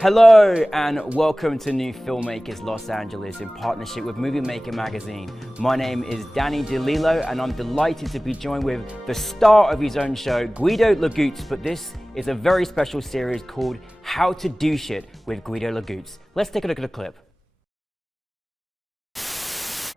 Hello and welcome to New Filmmakers Los Angeles in partnership with Movie Maker magazine. My name is Danny DeLillo and I'm delighted to be joined with the star of his own show, Guido Gaguzzi, but this is a very special series called How to Do Shit with Guido Gaguzzi. Let's take a look at the clip.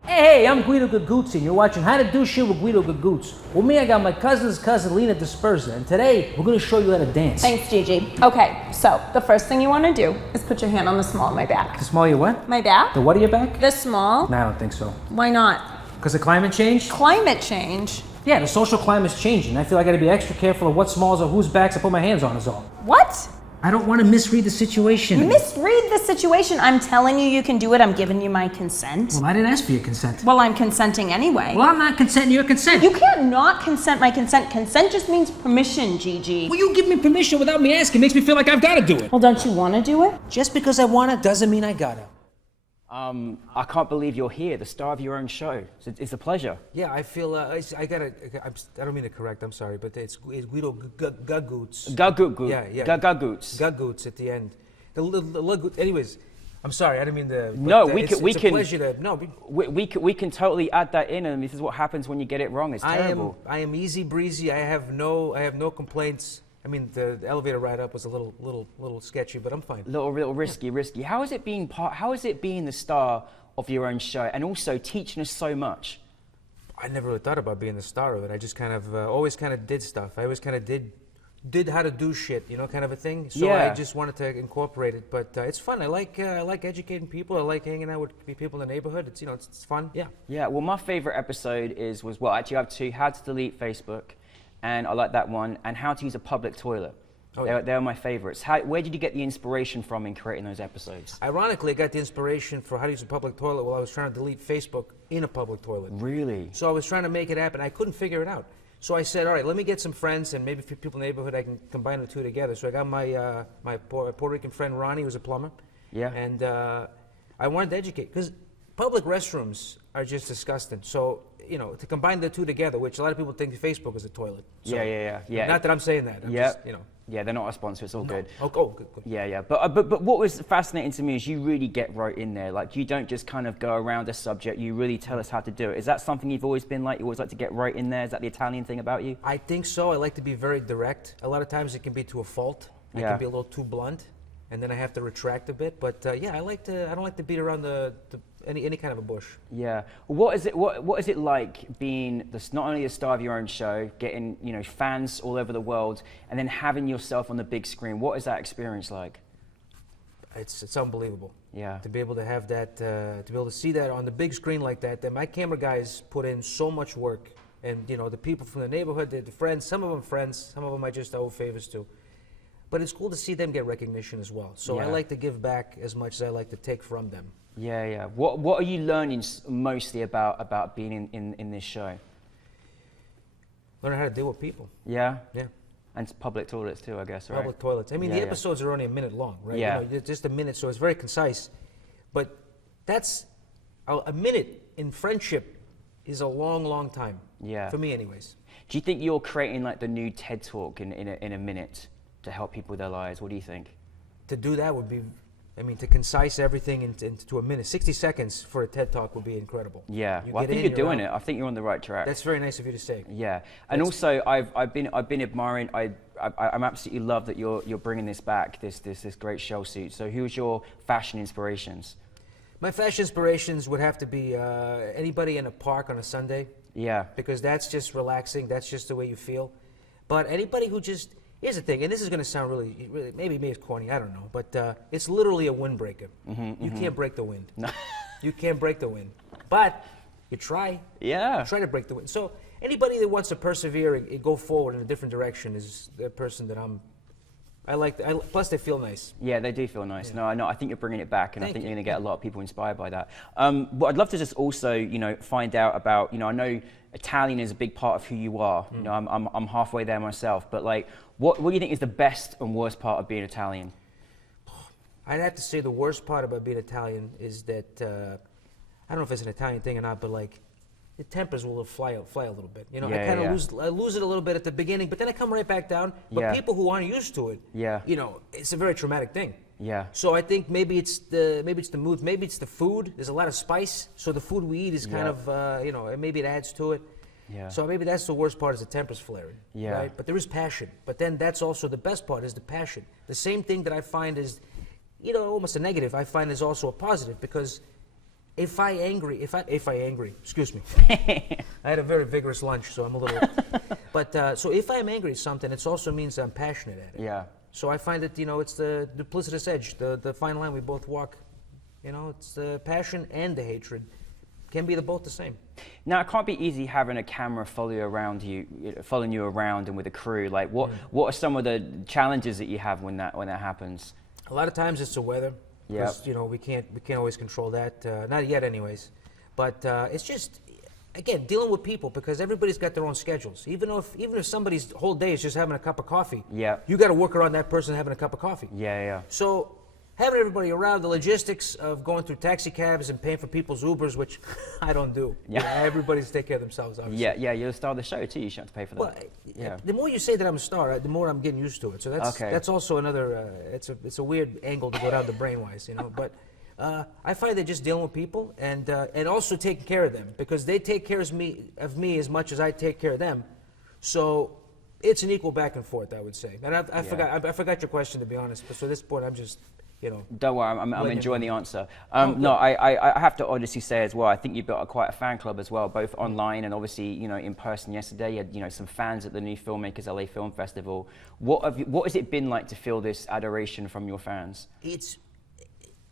Hey, I'm Guido Gaguzzi, and you're watching How to Do Shit with Guido Gaguzzi. With me, I got my cousin's cousin, Lena Dispersa, and today, we're gonna show you how to dance. Thanks, Gigi. Okay, so the first thing you wanna do is put your hand on the small of my back. The small of your what? My back? The what of your back? The small? No, I don't think so. Why not? Because of climate change? Climate change? Yeah, the social climate's changing. I feel I gotta be extra careful of what smalls or whose backs I put my hands on is all. What? I don't want to misread the situation. You misread the situation. I'm telling you can do it. I'm giving you my consent. Well, I didn't ask for your consent. Well, I'm consenting anyway. Well, I'm not consenting to your consent. You can't not consent my consent. Consent just means permission, Gigi. Well, you give me permission without me asking makes me feel like I've got to do it. Well, don't you want to do it? Just because I want it doesn't mean I gotta. I can't believe you're here, the star of your own show. It's a pleasure. Yeah, I feel I don't mean to correct. I'm sorry, but it's Guido Gaguzzi. Gaguzzi. Yeah. Gaguzzi. Gaguzzi at the end. Anyways, I'm sorry. I didn't mean to. No, it's a pleasure to. No, we can totally add that in, and this is what happens when you get it wrong. It's terrible. I am easy breezy. I have no complaints. I mean, the elevator ride up was a little sketchy, but I'm fine. Little risky. How is it being the star of your own show and also teaching us so much? I never really thought about being the star of it. I just kind of always kind of did stuff. I always kind of did how to do shit, you know, kind of a thing. So yeah. I just wanted to incorporate it, but it's fun. I like educating people. I like hanging out with people in the neighborhood. It's it's fun. Yeah. Yeah. Well, my favorite episode actually I have two: How to Delete Facebook. And I like that one, and How to Use a Public Toilet. Oh, yeah. They're my favorites. Where did you get the inspiration from in creating those episodes? Ironically, I got the inspiration for how to use a public toilet while I was trying to delete Facebook in a public toilet. Really? So I was trying to make it happen. I couldn't figure it out. So I said, all right, let me get some friends, and maybe for people in the neighborhood, I can combine the two together. So I got my my Puerto Rican friend, Ronnie, who's a plumber. Yeah. And I wanted to educate, because public restrooms are just disgusting. So, to combine the two together, which a lot of people think Facebook is a toilet. So, yeah. Not that I'm saying that. I'm just, Yeah, they're not a sponsor. It's all good. Oh, good. Yeah. But what was fascinating to me is you really get right in there. Like, you don't just kind of go around a subject. You really tell us how to do it. Is that something you've always been like? You always like to get right in there? Is that the Italian thing about you? I think so. I like to be very direct. A lot of times it can be to a fault. I can be a little too blunt, and then I have to retract a bit. But I don't like to beat around any kind of a bush. Yeah. What is it like being not only the star of your own show, getting fans all over the world, and then having yourself on the big screen? What is that experience like? It's unbelievable. Yeah. To be able to have that, to be able to see that on the big screen like that. That my camera guys put in so much work, and the people from the neighborhood, the friends, some of them I just owe favors to. But it's cool to see them get recognition as well. So I like to give back as much as I like to take from them. Yeah. What are you learning mostly about being in this show? Learning how to deal with people. Yeah? Yeah. And public toilets too, I guess, right? Public toilets. I mean, the episodes are only a minute long, right? Yeah. Just a minute, so it's very concise. But that's a minute in friendship is a long time. Yeah. For me, anyways. Do you think you're creating like the new TED Talk in a minute to help people with their lives? What do you think? To do that would be, to concise everything into a minute. 60 seconds for a TED Talk would be incredible. Yeah, I think you're doing it. I think you're on the right track. That's very nice of you to say. Yeah, and also I've been admiring. I'm absolutely love that you're bringing this back. This great shell suit. So who's your fashion inspirations? My fashion inspirations would have to be anybody in a park on a Sunday. Yeah. Because that's just relaxing. That's just the way you feel. But anybody who just here's the thing, and this is going to sound really maybe it's corny, I don't know, but it's literally a windbreaker. You can't break the wind. No. You can't break the wind, but you try. Yeah. You try to break the wind. So anybody that wants to persevere and go forward in a different direction is the person that I like. Plus, they feel nice. Yeah, they do feel nice. Yeah. No, I think you're bringing it back, and I think you're going to get a lot of people inspired by that. But I'd love to just also, find out about, I know Italian is a big part of who you are. I'm halfway there myself, but like, what do you think is the best and worst part of being Italian? I'd have to say the worst part about being Italian is that I don't know if it's an Italian thing or not, but like the tempers will fly a little bit. I kind of lose it a little bit at the beginning, but then I come right back down. But people who aren't used to it, it's a very traumatic thing. Yeah. So I think maybe it's the mood, maybe it's the food. There's a lot of spice, so the food we eat is kind of, you know, maybe it adds to it. Yeah. So maybe that's the worst part, is the tempers flaring. Yeah. Right? But there is passion. But then that's also the best part, is the passion. The same thing that I find is, you know, almost a negative, I find is also a positive, because if I angry, excuse me. I had a very vigorous lunch, so I'm a little, but so if I'm angry at something, it also means I'm passionate at it. Yeah. So I find that, you know, it's the duplicitous edge, the fine line we both walk. You know, it's the passion and the hatred. Can be both the same. Now, it can't be easy having a camera following you around and with a crew. Like, what are some of the challenges that you have when that happens? A lot of times it's the weather. Yeah. You know, we can't always control that. Not yet, anyways. But it's just, again, dealing with people, because everybody's got their own schedules. Even if somebody's whole day is just having a cup of coffee, you got to work around that person having a cup of coffee. Yeah. So having everybody around, the logistics of going through taxi cabs and paying for people's Ubers, which I don't do. Yeah. You know, everybody's take care of themselves, obviously. Yeah, you're the star of the show too. You shouldn't have to pay for that. Well, the more you say that I'm a star, the more I'm getting used to it. So that's also another. It's a weird angle to go down the brain-wise, you know. But I find that just dealing with people and also taking care of them, because they take care of me as much as I take care of them. So it's an equal back and forth, I would say. And I forgot your question, to be honest. But so at this point, I'm just. You know, don't worry, I'm enjoying the answer. No, I have to honestly say as well, I think you've got quite a fan club as well, both online and obviously, you know, in person yesterday. You had, you know, some fans at the New Filmmakers LA Film Festival. What has it been like to feel this adoration from your fans? It's,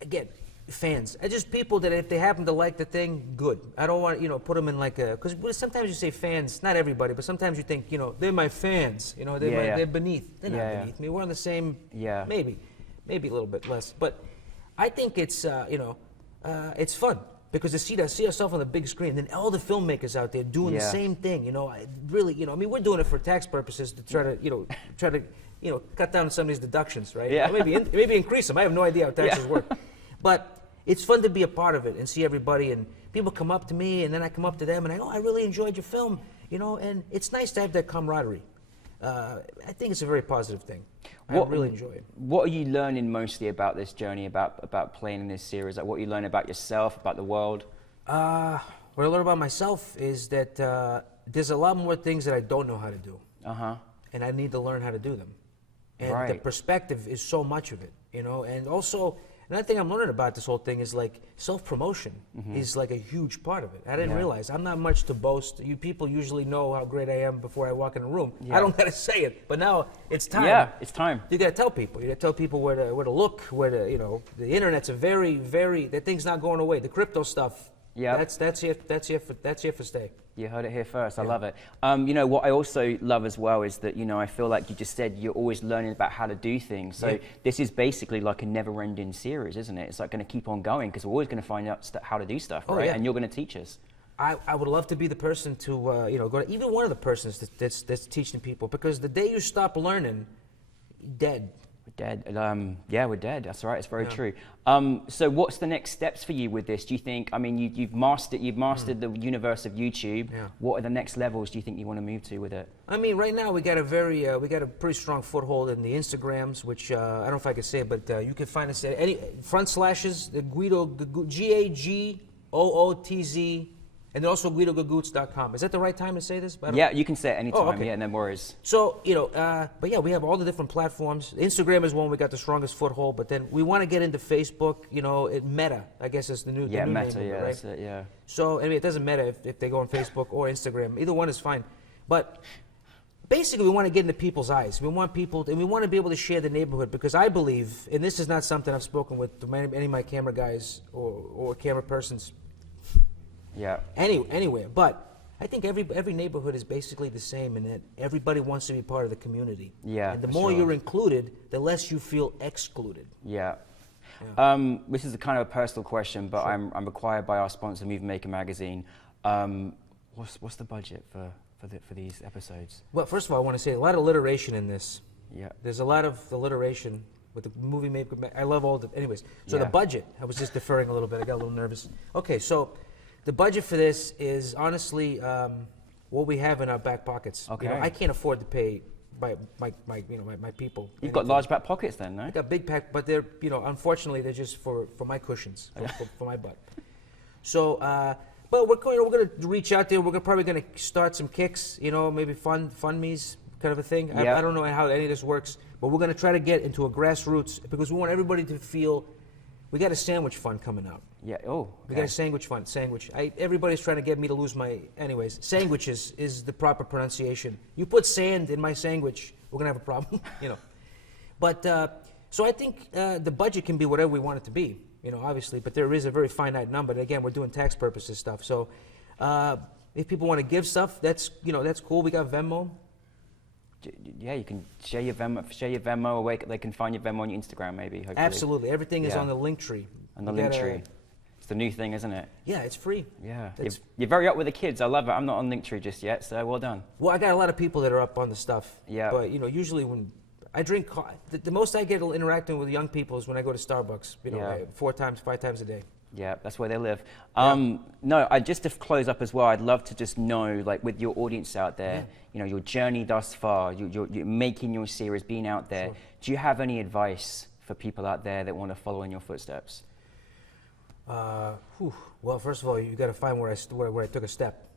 again, fans. Just people that if they happen to like the thing, good. I don't want, you know, put them in like a, because sometimes you say fans, not everybody, but sometimes you think, you know, they're my fans. You know, they're beneath. They're not beneath me. We're on the same, maybe a little bit less, but I think it's you know, it's fun, because to see ourselves on the big screen, and then all the filmmakers out there doing the same thing. You know, really, you know, I mean, we're doing it for tax purposes to try to cut down some of these deductions, right? Yeah. Or maybe increase them. I have no idea how taxes work, but it's fun to be a part of it and see everybody, and people come up to me, and then I come up to them, and I go, I really enjoyed your film, you know, and it's nice to have that camaraderie. I think it's a very positive thing. I really enjoy it. What are you learning mostly about this journey, about playing in this series? Like, what you learn about yourself, about the world? What I learn about myself is that there's a lot more things that I don't know how to do. And I need to learn how to do them. And the perspective is so much of it, you know. And also, another thing I'm learning about this whole thing is like self-promotion is like a huge part of it. I didn't realize. I'm not much to boast. You people usually know how great I am before I walk in a room. I don't gotta say it, but now it's time. Yeah, it's time. You gotta tell people. You gotta tell people where to look, where to, you know, the internet's a that thing's not going away. The crypto stuff. Yeah. That's here for stay. You heard it here first. I love it. You know, what I also love as well is that, you know, I feel like you just said you're always learning about how to do things. So this is basically like a never-ending series, isn't it? It's like going to keep on going, because we're always going to find out how to do stuff, right? And you're going to teach us. I would love to be the person to, you know, go to, even one of the persons that's teaching people, because the day you stop learning, dead. We're dead. Yeah, we're dead. That's right. It's very true. So what's the next steps for you with this? Do you think, I mean, you've mastered the universe of YouTube. What are the next levels do you think you want to move to with it? I mean, right now we got a pretty strong foothold in the Instagrams, which I don't know if I could say it, but you can find us at any front slashes, Guido, Gagootz, and then also GuidoGaguzzi.com. Is that the right time to say this? Yeah, you can say it anytime. Yeah, no worries. So, you know, but yeah, we have all the different platforms. Instagram is one we got the strongest foothold, but then we want to get into Facebook, you know, Meta, I guess is the new Meta, name of it, right? That's it, yeah. So, anyway, it doesn't matter if they go on Facebook or Instagram. Either one is fine. But basically, we want to get into people's eyes. We want people, and we want to be able to share the neighborhood, because I believe, and this is not something I've spoken with any of my camera guys or camera persons, anywhere, but I think every neighborhood is basically the same, in that everybody wants to be part of the community. Yeah. And the more you're included, the less you feel excluded. Yeah. This is a kind of a personal question, but I'm required by our sponsor, NewFilmmakers magazine. What's the budget for these episodes? Well, first of all, I want to say a lot of alliteration in this. Yeah. There's a lot of alliteration with the movie maker. I love all the. Anyways, so the budget. I was just deferring a little bit. I got a little nervous. Okay, so. The budget for this is honestly what we have in our back pockets. Okay. You know, I can't afford to pay by my people. You've got large back pockets then, no? I got big pack, but they're unfortunately they're just for my cushions, for my butt. So, but we're going to reach out there. We're probably going to start some kicks, maybe fund-me's kind of a thing. Yeah. I don't know how any of this works, but we're going to try to get into a grassroots because we want everybody to feel. We got a sandwich fund coming out. Yeah. Oh. Okay. We got a sandwich fund. Sandwich. Everybody's trying to get me to lose my. Anyways, sandwiches is the proper pronunciation. You put sand in my sandwich, we're gonna have a problem. But so I think the budget can be whatever we want it to be. Obviously, but there is a very finite number. And again, we're doing tax purposes stuff. So if people want to give stuff, that's that's cool. We got Venmo. Yeah, you can share your Venmo, or they can find your Venmo on your Instagram, maybe. Hopefully. Absolutely, everything is on the link tree. On the link tree, it's the new thing, isn't it? Yeah, it's free. Yeah, you're very up with the kids. I love it. I'm not on Linktree just yet, so well done. Well, I got a lot of people that are up on the stuff. Yeah. But usually when I drink, the most I get interacting with young people is when I go to Starbucks. 4 times, 5 times a day. Yeah, that's where they live. Yeah. No, just to close up as well, I'd love to just know, like, with your audience out there, your journey thus far, you're making your series, being out there. Sure. Do you have any advice for people out there that want to follow in your footsteps? Well, first of all, you got to find where I took a step.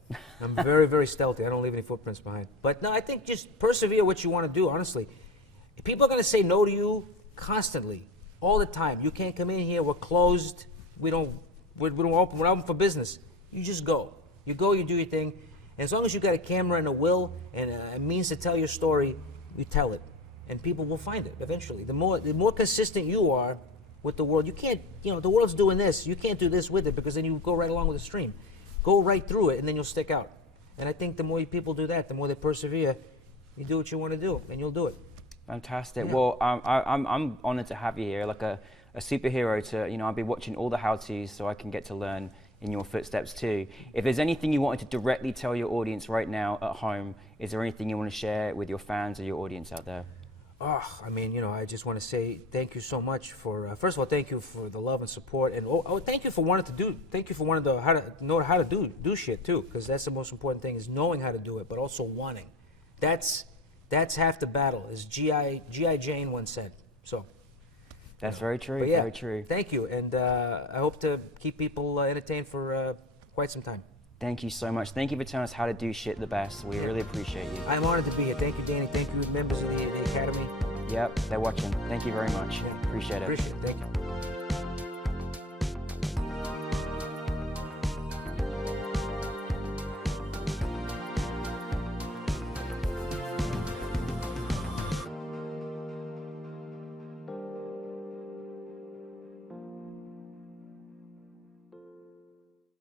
I'm very, very stealthy. I don't leave any footprints behind. But no, I think just persevere what you want to do. Honestly, people are going to say no to you constantly, all the time. You can't come in here. We're closed. We don't open. We're open for business. You just go. You go. You do your thing. And as long as you got a camera and a will and a means to tell your story, you tell it, and people will find it eventually. The more consistent you are with the world, you can't. The world's doing this. You can't do this with it because then you go right along with the stream. Go right through it, and then you'll stick out. And I think the more people do that, the more they persevere. You do what you want to do, and you'll do it. Fantastic. Yeah. Well, I'm honored to have you here, like a superhero to, I'll be watching all the how-tos so I can get to learn in your footsteps too. If there's anything you wanted to directly tell your audience right now at home, is there anything you want to share with your fans or your audience out there? I just want to say thank you so much for, first of all, thank you for the love and support, and thank you for wanting to know how to do shit too, because that's the most important thing, is knowing how to do it, but also wanting. That's half the battle, as G.I. Jane once said. So. That's very true. Yeah, very true. Thank you, and I hope to keep people entertained for quite some time. Thank you so much. Thank you for telling us how to do shit the best. We really appreciate you. I'm honored to be here. Thank you, Danny. Thank you, members of the Academy. Yep, they're watching. Thank you very much. Yeah. Appreciate it. Appreciate it. Thank you.